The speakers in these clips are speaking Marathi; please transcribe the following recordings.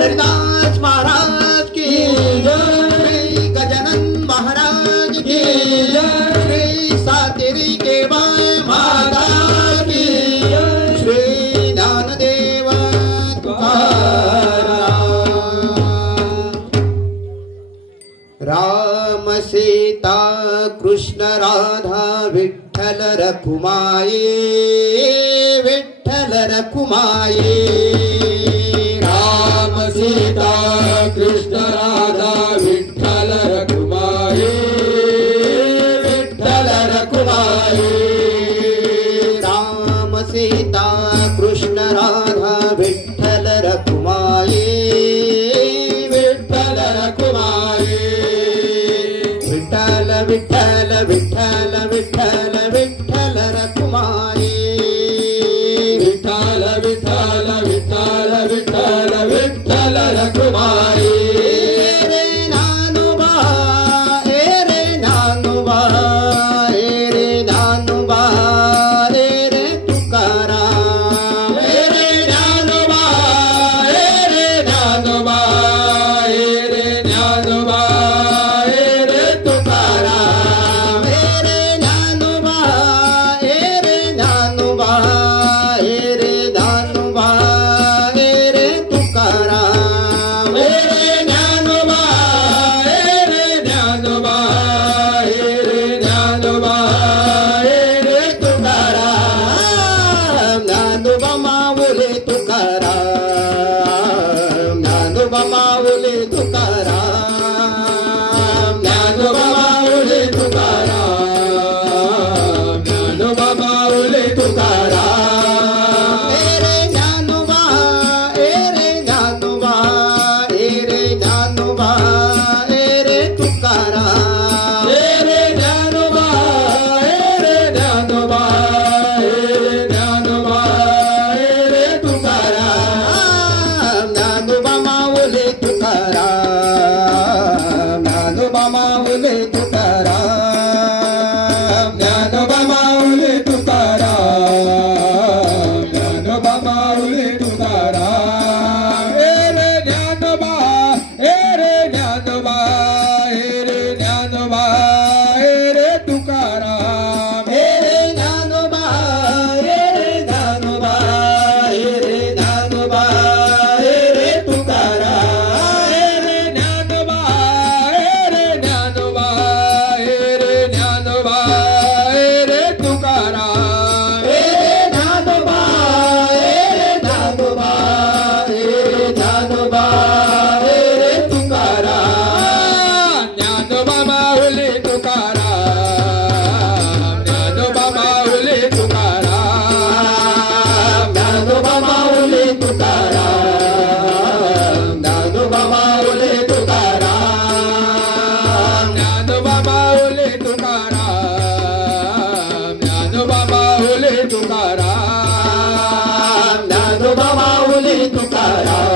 पंढरीदास महाराज की जय, श्री गजानन महाराज की जय, श्री सातेरी केबाई माता की जय, श्री ज्ञानदेव राम सीता कृष्ण राधा विठ्ठल रखुमाई, विठ्ठल रखुमाई। राम सीता कृष्ण राधा विठ्ठल रखुमाई, विठ्ठल रखुमाई। राम सीता कृष्ण राधा विठ्ठल रखुमाई, विठ्ठल रखुमाई। विठ्ठल विठ्ठल विठ्ठल विठ्ठल विठ्ठल रखुमाई, विठ्ठल विठ्ठल विठ्ठल विठ्ठल विठ्ठल रखुमाई। रे ज्ञानोबा रे ज्ञानोबा रे ज्ञानोबा रे तुकाराम, रे ज्ञानोबा रे ज्ञानोबा रे ज्ञानोबा रे तुकाराम, रे ज्ञानोबा रे ज्ञानोबा रे ज्ञानोबा रे तुकाराम, रे ज्ञानोबा रे ज्ञानोबा रे ज्ञानोबा रे तुकाराम। ज्ञानोबा माऊली तुकाराम, ज्ञानोबा माऊली तुकाराम, ज्ञानोबा माऊली तुकाराम, ज्ञानोबा माऊली तुकाराम। रे ज्ञानोबा रे ज्ञानोबा रे ज्ञानोबा रे तुकाराम, रे ज्ञानोबा रे ज्ञानोबा रे ज्ञानोबा रे तुकाराम। ज्ञानोबा माऊली तुकाराम, ज्ञानोबा माऊली तुकाराम, ज्ञानोबा माऊली तुकाराम, ज्ञानोबा माऊली तुकाराम। रे ज्ञानोबा रे ज्ञानोबा रे ज्ञानोबा रे तुकाराम, रे ज्ञानोबा रे ज्ञानोबा रे ज्ञानोबा रे तुकाराम, रे ज्ञानोबा रे ज्ञानोबा रे ज्ञानोबा रे तुकाराम, रे ज्ञानोबा रे ज्ञानोबा रे तुकाराम, ज्ञानोबा माऊली तुकाराम, ज्ञानोबा माऊली तुकाराम, ज्ञानोबा माऊली तुकाराम, ज्ञानोबा माऊली तुकाराम, ज्ञानोबा माऊली तुकाराम, ज्ञानोबा माऊली तुकाराम। ज्ञानोबा माऊली तुकाराम,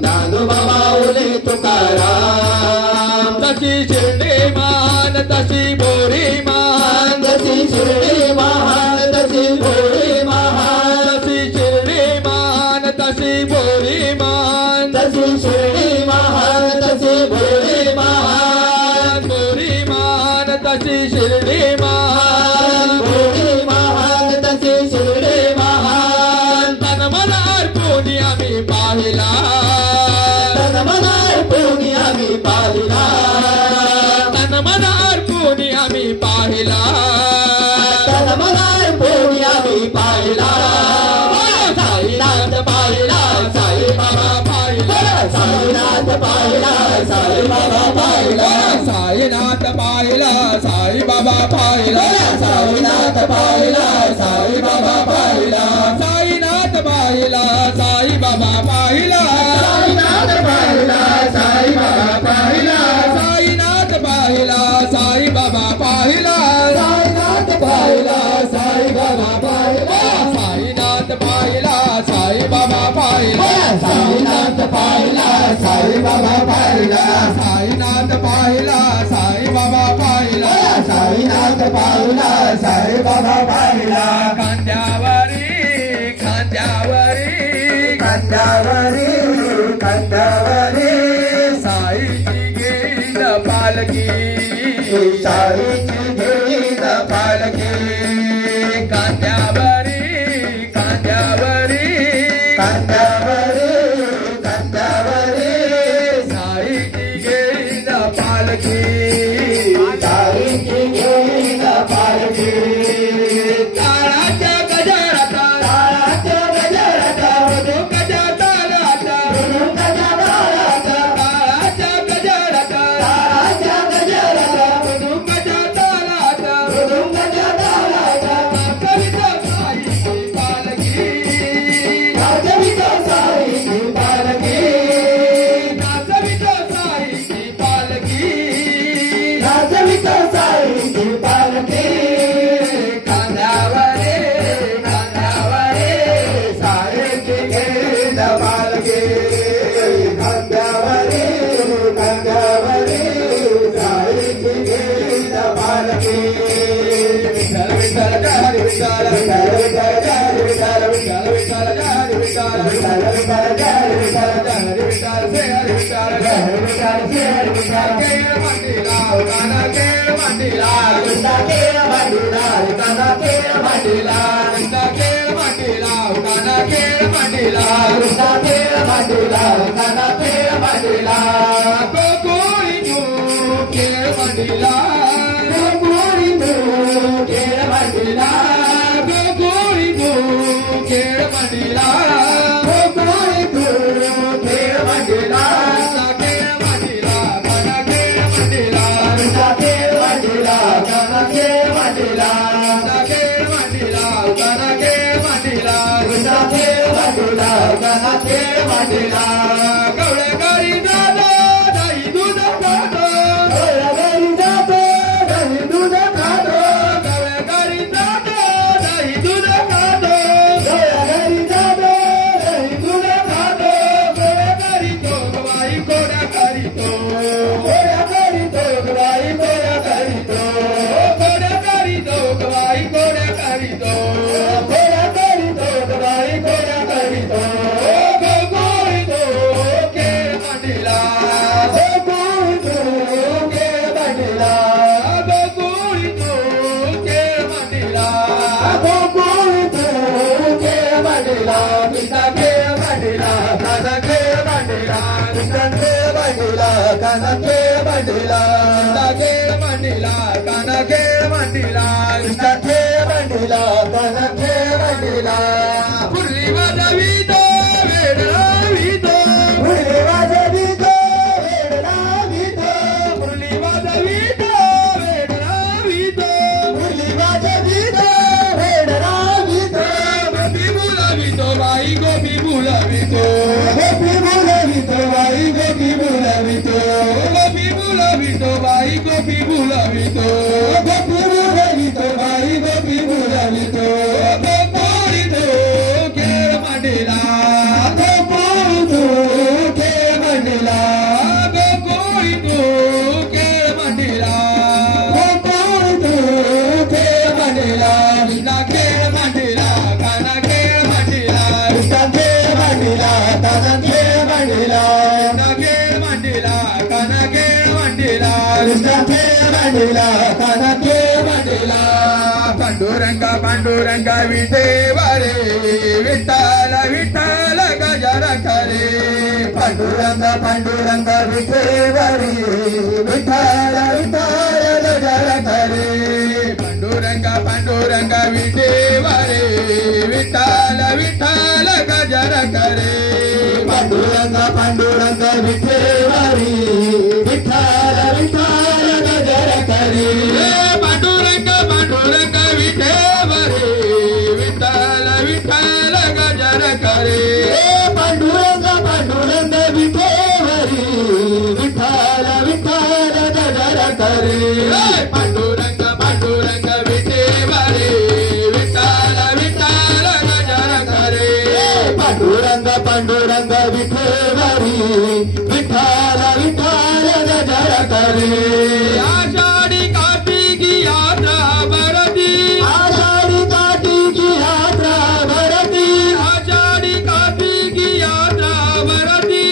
ज्ञानोबा माऊली तुकाराम। तशी शिर्डी मान तशी बोरी मान, जशी शिर्डी महान तशी भोळी महान, तशी शिर्डी मान तशी बोरी मान, तशी शिर्डी महान तशी भोळी महान, बोरी मान तशी शिर्डी मान, भोळी महान तशी शिर्डी महान। तन मन अर्पून आम्ही पाहिला, तन मन अर्पून आम्ही पाहिला, तन मन अर्पून आम्ही पाहिला, तन मन अर्पून आम्ही पाहिला। साईनाथ पाहिला, साईबाबा पाहिला, साईनाथ पाहिला, साईबाबा पाहिला, साईनाथ पाहिला साईबाबा पाहिला, साईनाथ पाहिला, साईबाबा पाहिला, साईनाथ पाहिला साईबाबा पाहिला, साईनाथ पाहिला, साईबाबा पाहिला, साईनाथ पाहिला साईबाबा पाहिला, साईनाथ पाहिला, साईबाबा पाहिला, साईनाथ पाहिला साईबाबा पाहिला, साईनाथ पाहिला, साईबाबा पाहिला, साईनाथ पाहिला साईबाबा पाहिला, साईनाथ पाहिला, साईबाबा पाहिला। खांद्यावरी खांद्यावरी खांद्यावरी खांद्यावरी साईची घेईन पालकी साईची घेईन पालकी कांद्यावरी कांद्यावरी खांद्यावरी खांद्यावरी साईची घेईन पालकी साईची घेईन पालकी काळाच्या गजरात काळाच्या गजरात मधुकाच्या तालात मधुकाच्या तालात काळाच्या गजरात काळाच्या गजरात मधुकाच्या तालात मधुकाच्या तालात कविता साईची पालकी नाचवितो साईची पालकी नाचवितो साईची पालकी नाचवितो साईची पालकी कांद्यावरे कांद्यावरे साईची घेईन पालकी खांद्यावरी खांद्यावरी साईची घेईन पालकी विठ्ठल विठ्ठल जय हरी विठ्ठल विठ्ठल विठ्ठल जय हरी विठ्ठल विठ्ठल विठ्ठल जय हरी विठ्ठल विठ्ठल विठ्ठल जय हरी विठ्ठल जय हरी विठ्ठल जय हरी विठ्ठल जय हरी विठ्ठल जय हरी विठ्ठल केळ मांडीला काना केळ मांडीला कृष्णा केळ मांडीला काना केळ मांडीला कृष्णा केळ मांडीला काना केळ मांडीला कृष्णा केळ मांडीला काना केळ मांडीला गोकुळी तू केळ मांडीला गोकुळी तू केळ मांडीला गोकुळी तू केळ मांडीला गोकुळी तू केळ मांडीला कृष्णा केळ मांडीला काना केळ मांडीला कृष्णा केळ मांडीला काना केळ मांडीला कृष्णा केळ मांडीला काना केळ मांडीला कृष्णा केळ मांडीला काना केळ मांडीला गवळगाडी जातो दही दूध खातो घरी जातो दही दूध खातो गवळगाडी जातो दही दूध खातो घरी जातो दही दूध खातो गोळ्या करीतो बाई गोळ्या करीतो गोळ्या करीतो बाई गोळ्या करीतो गोळ्या करीतो बाई गोळ्या करीतो गोळ्या करीतो बाई गोळ्या करीतो गोकुळीतो केळ मांडीला गोकुळीतो केळ मांडीला गोकुळीतो केळ मांडीला गोकुळीतो केळ मांडीला कृष्णा केळ मांडीला काना केळ मांडीला कृष्णा केळ मांडीला काना केळ मांडीला केळ मांडीला काना केळ मांडीला कृष्णा केळ मांडीला काना केळ मांडीला पुरली वाजवीतो वेड लावितो मुरली वाजवितो वेड लावितो पुरली वाजवीतो वेड लावितो मुरली वाजवितो वेड लावितो गोपी बोलावितो बाई गोपी बोलावितो गोपी बोलवितो बाई गोपी बोलवितो गोपी बोलावितो बाई गोपी बोलावितो गोपी बोलवितो बाई गोपी बोलवितो गोकुळीतो केळ मांडीला गोकुळीतो केळ मांडीला गोकुळीतो केळ मांडीला गोकुळीतो केळ मांडीला कृष्णा केळ मांडीला काना केळ मांडीला कृष्णा केळ मांडीला काना केळ मांडीला कृष्णा केळ मांडीला काना केळ मांडीला कृष्णा केळ मांडीला काना केळ मांडीला पांडुरंगा पांडुरंगा विठेवारे विठ्ठल विठ्ठल गजर करे पांडुरंग पांडुरंग विठेवरी विठ्ठल विठ्ठल गजर करे पांडुरंगा पांडुरंगा विठेवारे विठ्ठल विठ्ठल गजर करे पांडुरंग पांडुरंग विठेवरी विठ्ठल विठ्ठल गजर करे पांडुरंग पांडुरंग विठेवारे विठ्ठल विठ्ठल गजर करे पांडुरंग पांडुरंग विठेवरी विठ्ठल विठ्ठल गजर करे पांडुरंग पांडुरंग विठेवारे विठ्ठल विठ्ठल गजर करे पांडुरंग पांडुरंग विठेवरी विठ्ठल विठ्ठल गजर करे आषाढी कार्तिकी यात्रा भरती आषाढी कार्तिकी यात्रा भरती आषाढी कार्तिकी यात्रा भरती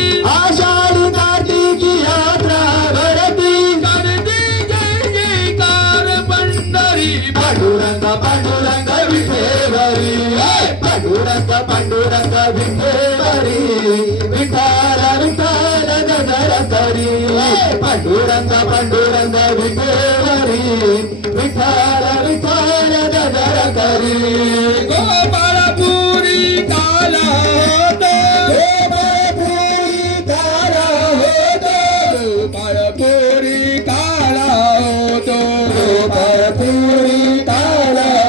विठ्ठल विठ्ठल गजर करी पांडुरंग पांडुरंग विठेवरी विठ्ठल विठ्ठल गजर करी गोपाळपुरी काला होतो गोपाळपुरी काला होतो गोपाळपुरी काला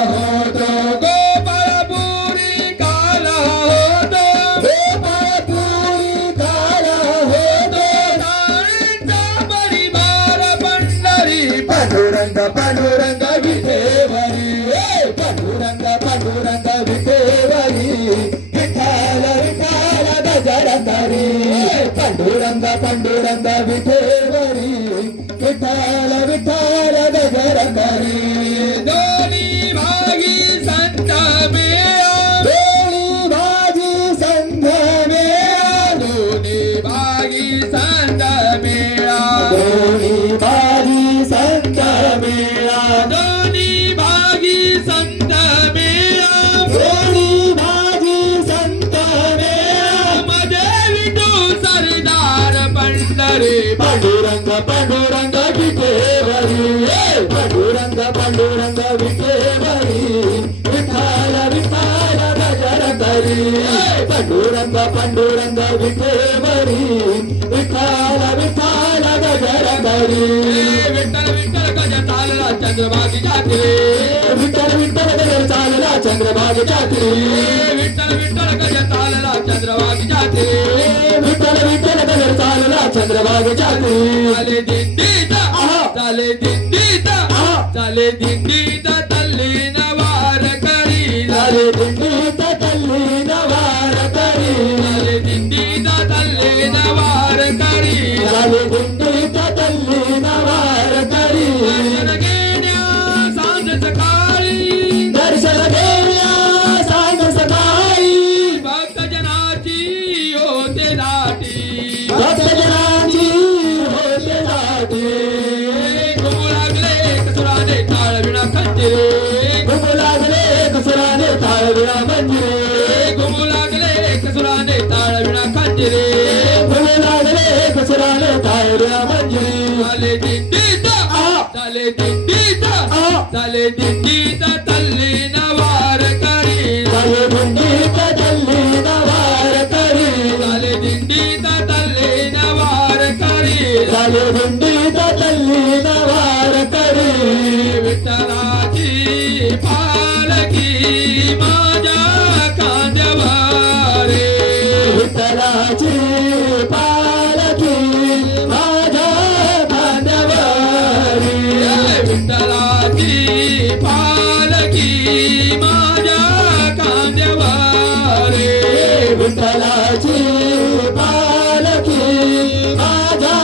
होतो गोपाळपुरी काला होतो गोपाळपुरी काला होतो नाळीचा परिवार पंढरी पांडुरंग पांडुरंग विठेवरी पांडुरंग पांडुरंग विठेवरी विठ्ठल विठ्ठल गजर करी पांडुरंग पांडुरंग विठेवरी विठ्ठल विठ्ठल गजर करी दोन्ही भागी संत मेळा दोन्ही भाजी संघ मेळा दोन्ही भागी संत मेळा दोन्ही भाजी संघ मेळा दोन्ही भागी संत मेळा दोन्ही भाजी संघ मेळा मध्ये विठू सरदार पंढरी पांडुरंग पांडुरंग विठेवरी पांडुरंग पांडुरंग विठेवरी विठ्ठल विठ्ठल गजर करी पांडुरंग पांडुरंग विठेवरी विठ्ठल विठ्ठल गजर करी विठ्ठल विठ्ठल गज चालला चंद्रभागी जात्री विठ्ठल विठ्ठल गजर चालला चंद्रभाग जात्री विठ्ठल विठ्ठल गज चालला चंद्रभागी जात्री विठ्ठल विठ्ठल गजर चालला चंद्रभाग जात्री चाले दिंडीचा चाले दिंडीचा चाले दिंडीचा तल्लीन वार करी झाले दिंडीत तल्लीन वार करी चाले दिंडीचा तल्लीन वार करी झाले दिंडीत तल्लीन वार करी दर्शन घेण्या सांज सकाळी दर्शन घेऊया सांग सकाळी भक्तजनाची होते दाटी भक्तजनाची होते दाटी घुमू लागले कसुराने टाळ विणा खंजिरे घुमू लागले कसुराने ताळविळा मंजिरे घुमू लागले कसुराने टाळ विणा खंजिरे घुमू लागले कसुराने ताळविळा मंजिरी चाले दिंडीचा चाले दिंडीचा चाले दिंडीचा तल्लीन वार करी झाले दिंडीत तल्लीन वार करी चाले दिंडीचा तल्लीन वार करी झाले दिंडीत तल्लीन वार करी विठ्ठलाची पालकी माझ्या खांद्यावर विठ्ठलाची पालखी माझ्या खांद्यावरी विठ्ठलाची पालकी माझ्या खांद्यावर विठ्ठलाची पालखी माझ्या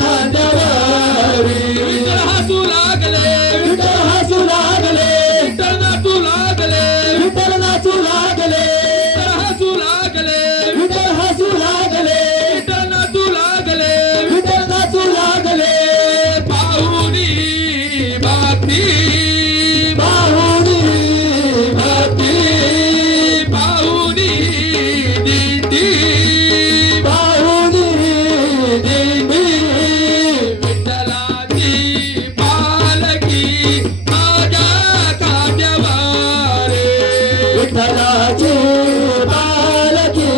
खांद्यावरी विठ्ठल हसू लागले विठ्ठल हसू लागले विठ्ठल नाचू लागले विठ्ठल नाचू लागले विठ्ठल हसू लागले विठ्ठल हसू लागले विठ्ठल नाचू लागले विठ्ठल नाचू लागले पाहुणी भक्ती बाहुडी भक्ती पाहुणी दिंडी बाहुडी दिंडी विठ्ठलाची पालकी माझ्या खांद्यावर विठ्ठलाची पालखी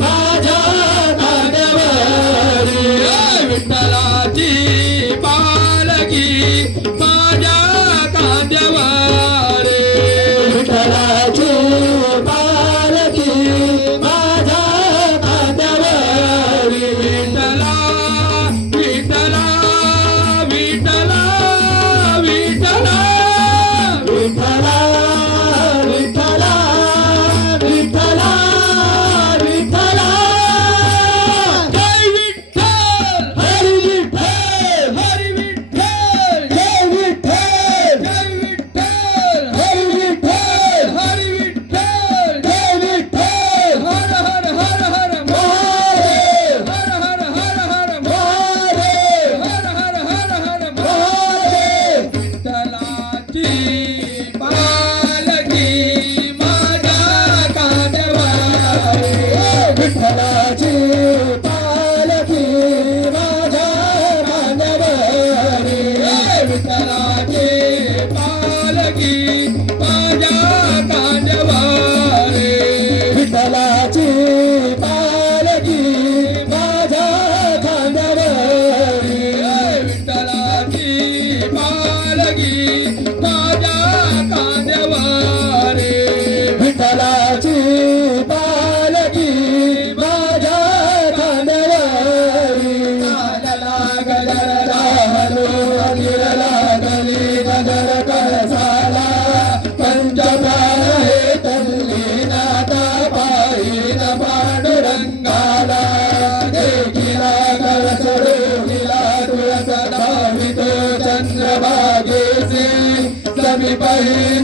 माझ्या खांद्यावरी विठ्ठलाची पालकी माझ्या खांद्यावर विठ्ठलाची पालखी माझ्या खांद्यावरी विठ्ठला विठ्ठला विठ्ठला विठ्ठला विठ्ठला विठ्ठला विठ्ठला विठ्ठला जय विठ्ठल हरी विठ्ठल हरी विठ्ठल जय विठ्ठल जय विठ्ठल हरी विठ्ठल हरी विठ्ठल जय विठ्ठल हर हर हर हर महादेव हर हर हर हर महादेव हर हर हर हर महादेव विठ्ठलाची पालकी माझ्या खांद्यावर विठ्ठला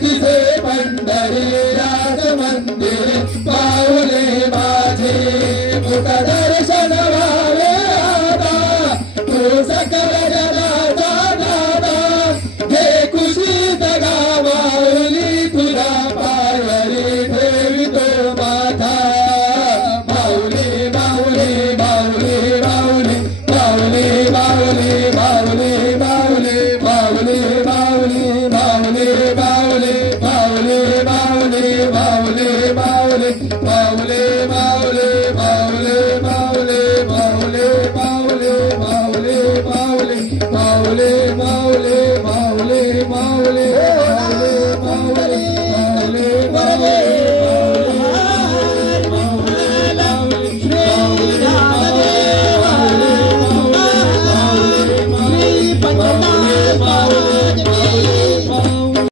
दिसे पंढरीराज मंदिर पावले माझे मुकदय